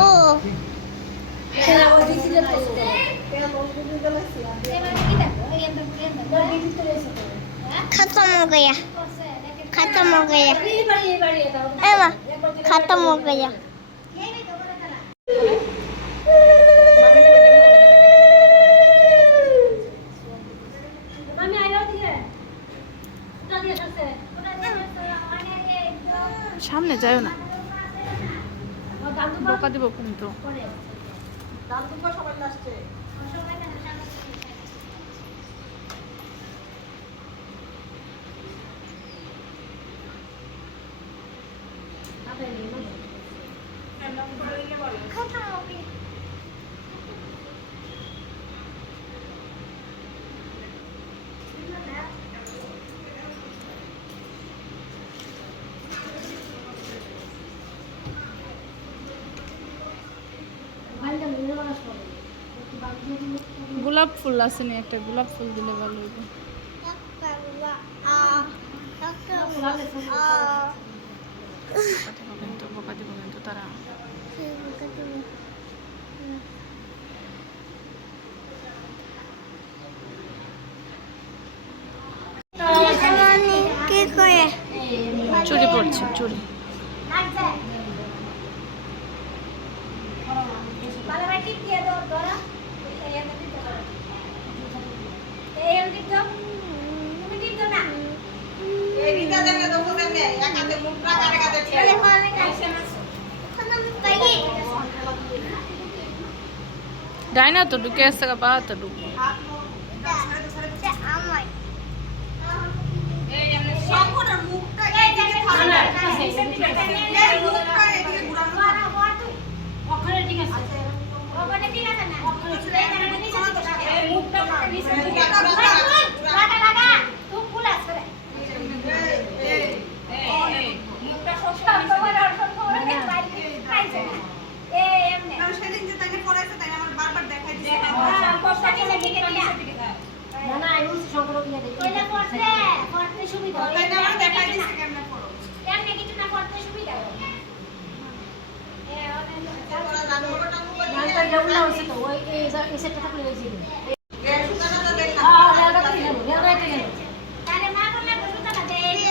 ও खत्म हो गया खत्म हो गया एमा खत्म हो गया সামনে যাও না, বকা দিব কিন্তু। खत्म हो गया গোলাপ ফুল আছে নি, একটা গোলাপ ফুল দিলে ভালো হইব। বকা দিব কিন্তু তারা। কি করে চুরি পড়ছে, চুরি। ডাইনা তো ঢুকে আসছে, পা তো ঢুকে।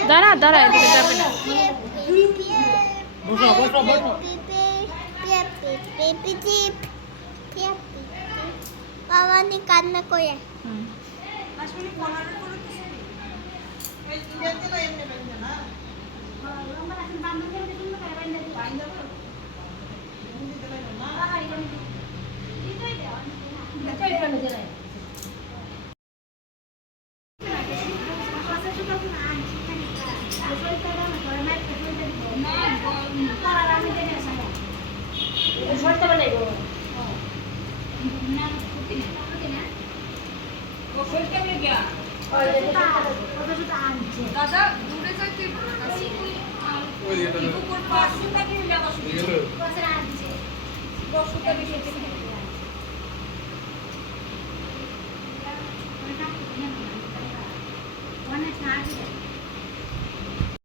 দাঁড়া দাঁড়া, এদিকে যাবে না। বাবা নি কান্না করে অনেক